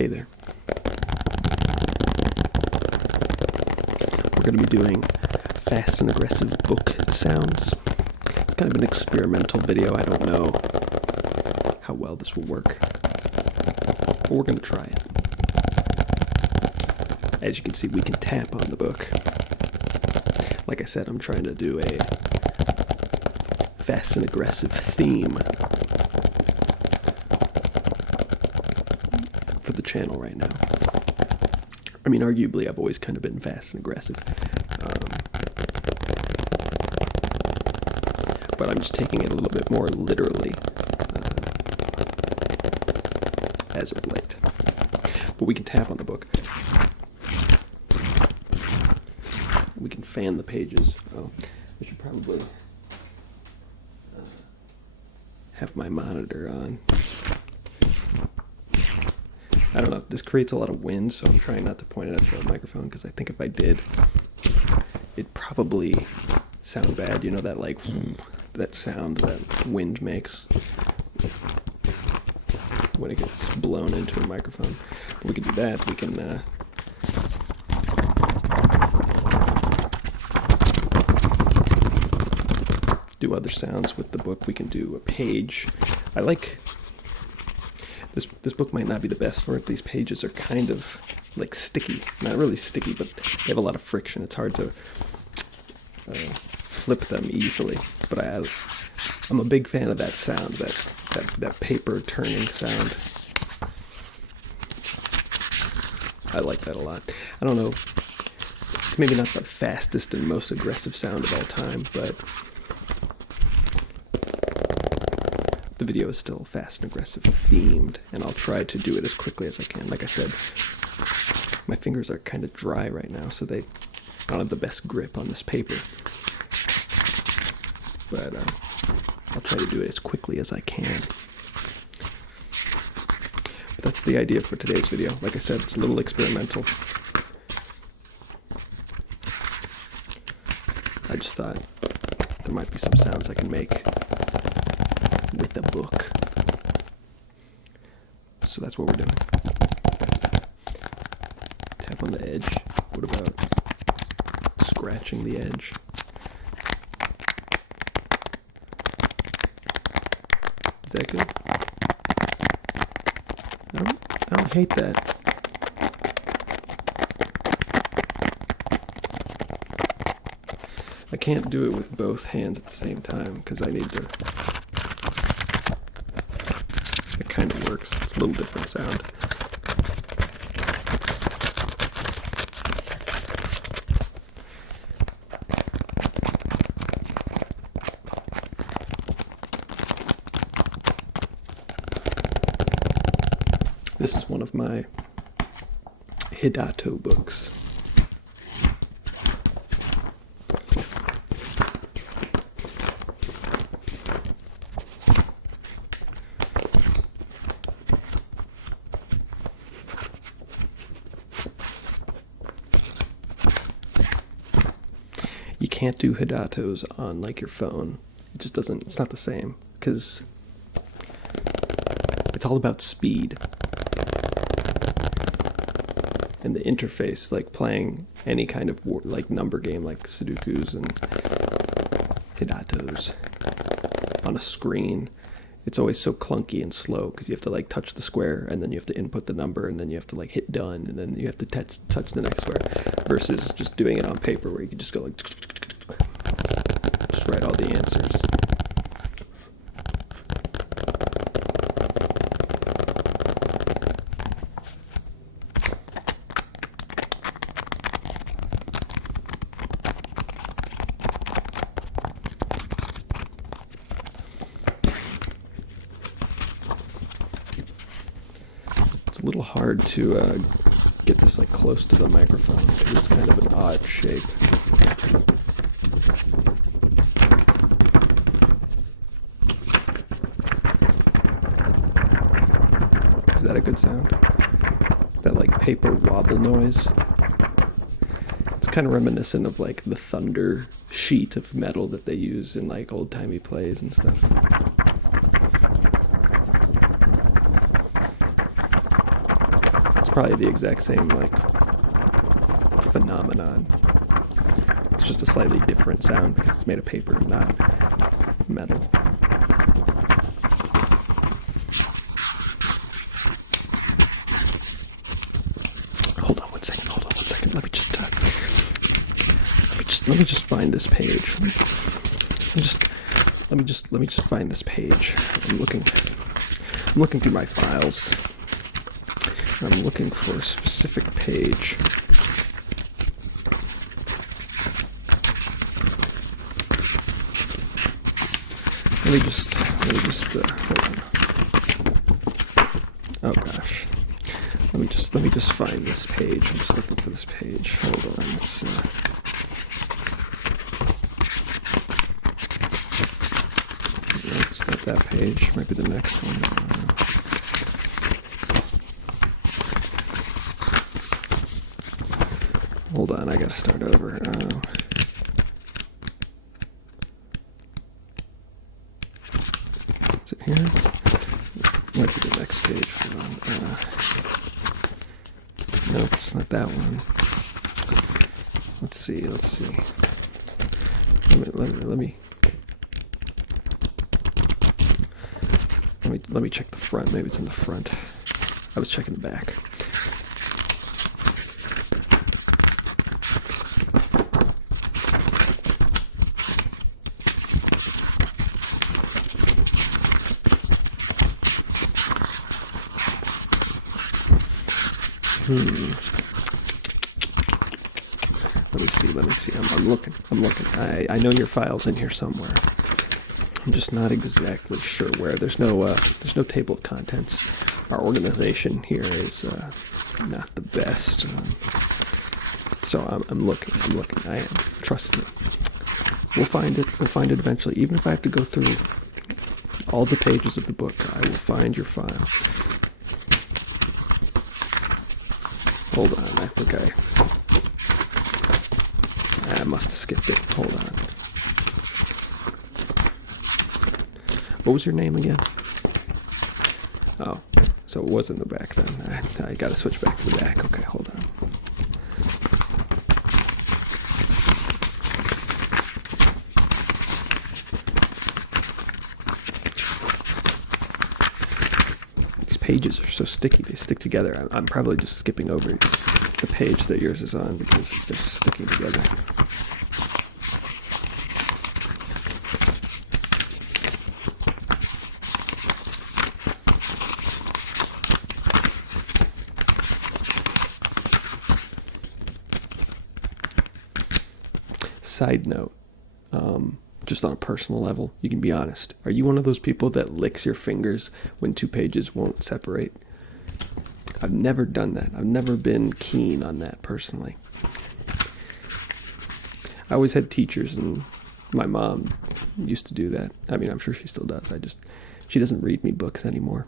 Hey there. We're going to be doing fast and aggressive book sounds. It's kind of an experimental video. I don't know how well this will work, but we're going to try it. As you can see, we can tap on the book. Like I said, I'm trying to do a fast and aggressive theme for the channel right now. I mean, arguably, I've always kind of been fast and aggressive. But I'm just taking it a little bit more literally as of late. But we can tap on the book. We can fan the pages. Oh, I should probably have my monitor on. I don't know, this creates a lot of wind, so I'm trying not to point it at the microphone, because I think if I did, it'd probably sound bad. You know that, like, that sound that wind makes when it gets blown into a microphone. But we can do that. We can do other sounds with the book. We can do a page. I like this book might not be the best for it. These pages are kind of like sticky. Not really sticky, but they have a lot of friction. It's hard to flip them easily. But I'm a big fan of that sound, that paper turning sound. I like that a lot. I don't know, it's maybe not the fastest and most aggressive sound of all time, but the video is still fast and aggressive themed, and I'll try to do it as quickly as I can. Like I said, my fingers are kind of dry right now, so I don't have the best grip on this paper. But I'll try to do it as quickly as I can. But that's the idea for today's video. Like I said, it's a little experimental. I just thought there might be some sounds I can make with the book. So that's what we're doing. Tap on the edge. What about scratching the edge? Is that good? I don't hate that. I can't do it with both hands at the same time because I need to. It kind of works. It's a little different sound. This is one of my Hidato books. You can't do Hidatos on like your phone. It just doesn't, it's not the same, because it's all about speed. And the interface, like playing any kind of like number game like Sudokus and Hidatos on a screen, it's always so clunky and slow because you have to like touch the square and then you have to input the number and then you have to like hit done and then you have to touch the next square, versus just doing it on paper where you can just go like just write all the answers. It's a little hard to get this like close to the microphone. It's kind of an odd shape. Is that a good sound? That like paper wobble noise. It's kind of reminiscent of like the thunder sheet of metal that they use in like old-timey plays and stuff. probably the exact same like phenomenon. It's just a slightly different sound because it's made of paper, not metal. Hold on one second. Let me just find this page. Let me just find this page. I'm looking through my files. I'm looking for a specific page. Let me just hold on. Oh gosh. Let me just find this page. I'm just looking for this page. Hold on. Let's it's not that page. Might be the next one. Hold on, I gotta start over. Is it here? Might be the next page. Hold on. Nope, it's not that one. Let's see. Let me check the front. Maybe it's in the front. I was checking the back. Let me see. I'm looking. I know your file's in here somewhere. I'm just not exactly sure where. There's no table of contents. Our organization here is not the best. So I'm looking. I am. Trust me. We'll find it. We'll find it eventually. Even if I have to go through all the pages of the book, I will find your file. Hold on. I think I must have skipped it. Hold on. What was your name again? Oh, so it was in the back then. I gotta switch back to the back. Okay, hold on. These pages are so sticky, they stick together. I'm probably just skipping over the page that yours is on because they're just sticking together. Side note, just on a personal level, you can be honest. Are you one of those people that licks your fingers when two pages won't separate? I've never done that. I've never been keen on that personally. I always had teachers, and my mom used to do that. I mean, I'm sure she still does. She doesn't read me books anymore.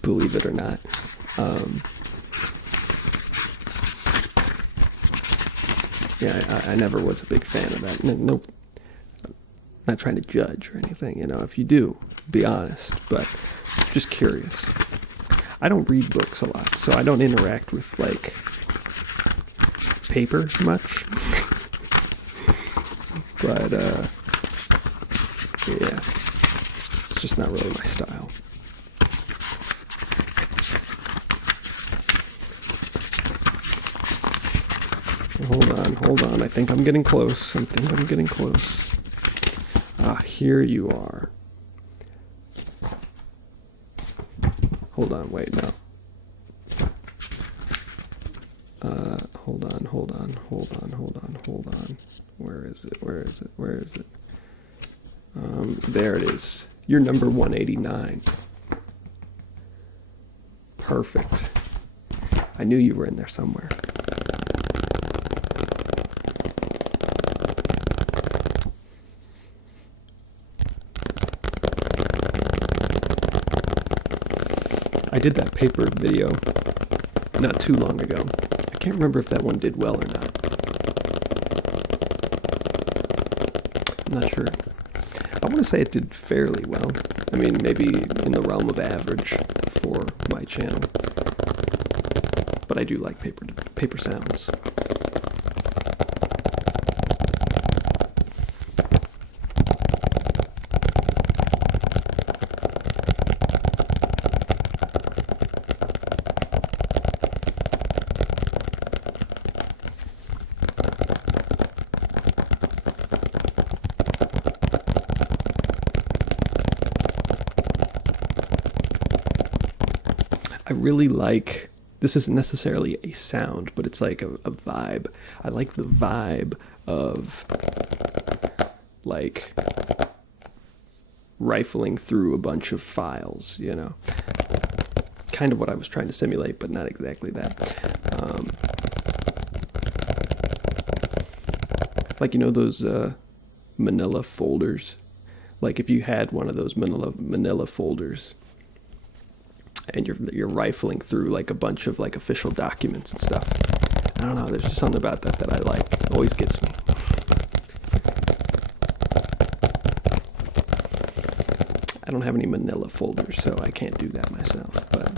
Believe it or not. Yeah, I never was a big fan of that. No, not trying to judge or anything. If you do, be honest, but just curious. I don't read books a lot, so I don't interact with, like, paper much. But, yeah, it's just not really my style. Hold on. I think I'm getting close. Ah, here you are. Hold on, wait, no. Hold on. Where is it? There it is. You're number 189. Perfect. I knew you were in there somewhere. I did that paper video not too long ago. I can't remember if that one did well or not. I'm not sure. I want to say it did fairly well. I mean, maybe in the realm of average for my channel. but I do like paper sounds. I really like, this isn't necessarily a sound, but it's like a vibe. I like the vibe of like rifling through a bunch of files, you know. Kind of what I was trying to simulate, but not exactly that. Like, you know, those manila folders? Like if you had one of those manila folders, and you're rifling through like a bunch of like official documents and stuff. I don't know, there's just something about that I like. It always gets me. I don't have any manila folders, so I can't do that myself, but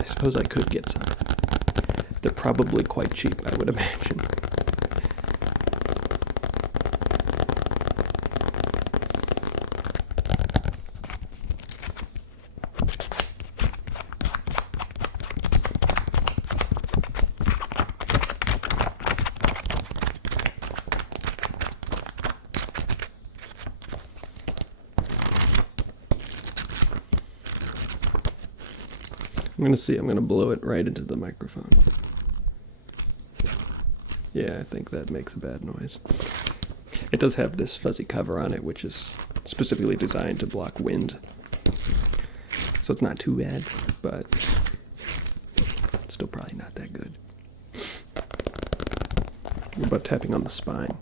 I suppose I could get some. They're probably quite cheap, I would imagine. I'm going to blow it right into the microphone. Yeah, I think that makes a bad noise. It does have this fuzzy cover on it, which is specifically designed to block wind. So it's not too bad, but it's still probably not that good. What about tapping on the spine?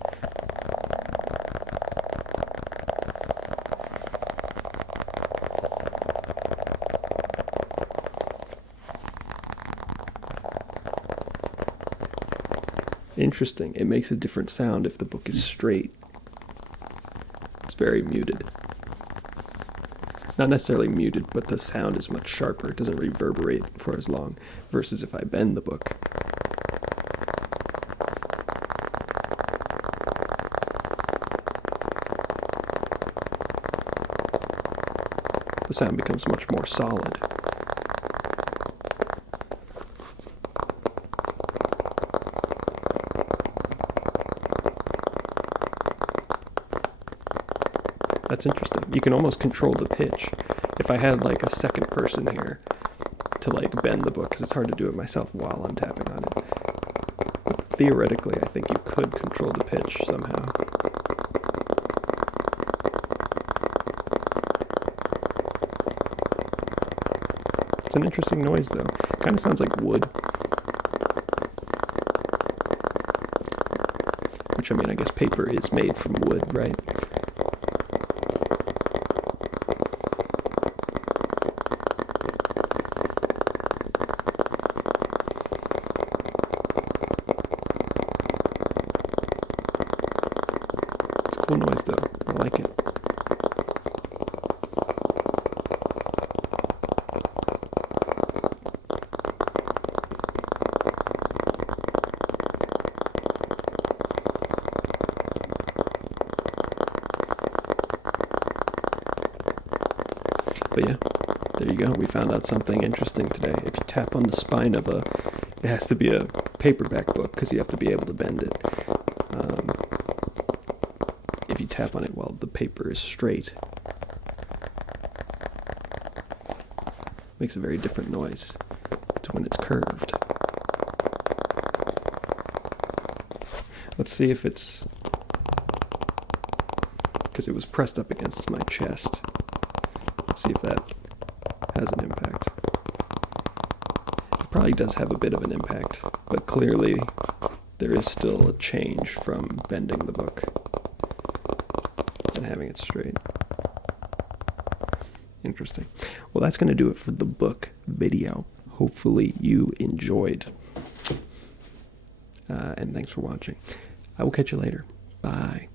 Interesting. It makes a different sound if the book is straight. It's very muted. Not necessarily muted, but the sound is much sharper. It doesn't reverberate for as long. Versus if I bend the book. The sound becomes much more solid. That's interesting. You can almost control the pitch. If I had like a second person here to like bend the book, because it's hard to do it myself while I'm tapping on it. But theoretically, I think you could control the pitch somehow. It's an interesting noise though. Kind of sounds like wood. Which, I mean, I guess paper is made from wood, right? Cool noise though. I like it. But yeah, there you go. We found out something interesting today. If you tap on the spine of it has to be a paperback book because you have to be able to bend it. If you tap on it while the paper is straight, makes a very different noise to when it's curved. Let's see if it's, because it was pressed up against my chest. Let's see if that has an impact. It probably does have a bit of an impact, but clearly there is still a change from bending the book and having it straight. Interesting. Well, that's going to do it for the book video. Hopefully you enjoyed. And thanks for watching. I will catch you later. Bye.